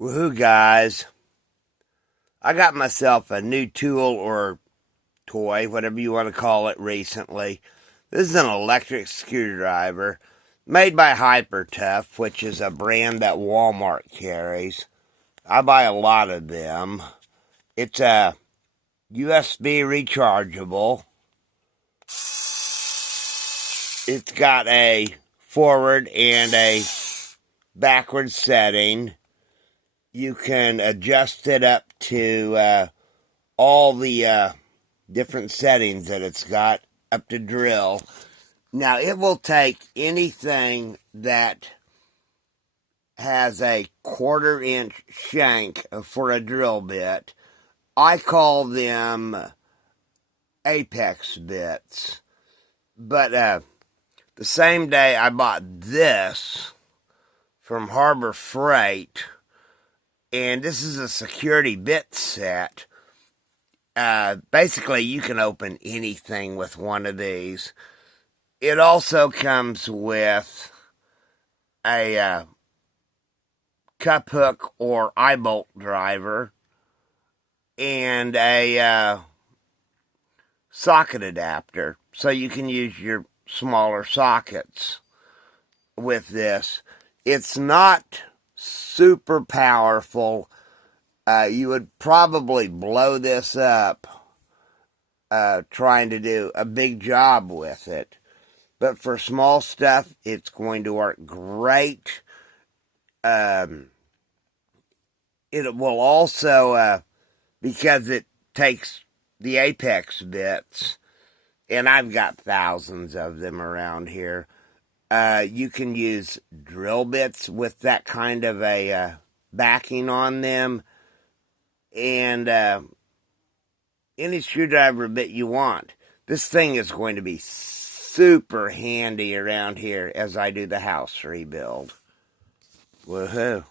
Woohoo, guys. I got myself a new tool or toy, whatever you want to call it, recently. This is an electric screwdriver made by Hypertough, which is a brand that Walmart carries. I buy a lot of them. It's a USB rechargeable. It's got a forward and a backward setting. You can adjust it up to all the different settings that it's got up to drill. Now, it will take anything that has a 1/4-inch shank for a drill bit. I call them Apex bits. But the same day I bought this from Harbor Freight, and this is a security bit set. Basically, you can open anything with one of these. It also comes with a cup hook or eye bolt driver and a socket adapter, so you can use your smaller sockets with this. It's not super powerful. You would probably blow this up trying to do a big job with it. But for small stuff, it's going to work great. It will also, because it takes the Apex bits, and I've got thousands of them around here, you can use drill bits with that kind of a backing on them, and any screwdriver bit you want. This thing is going to be super handy around here as I do the house rebuild. Woohoo.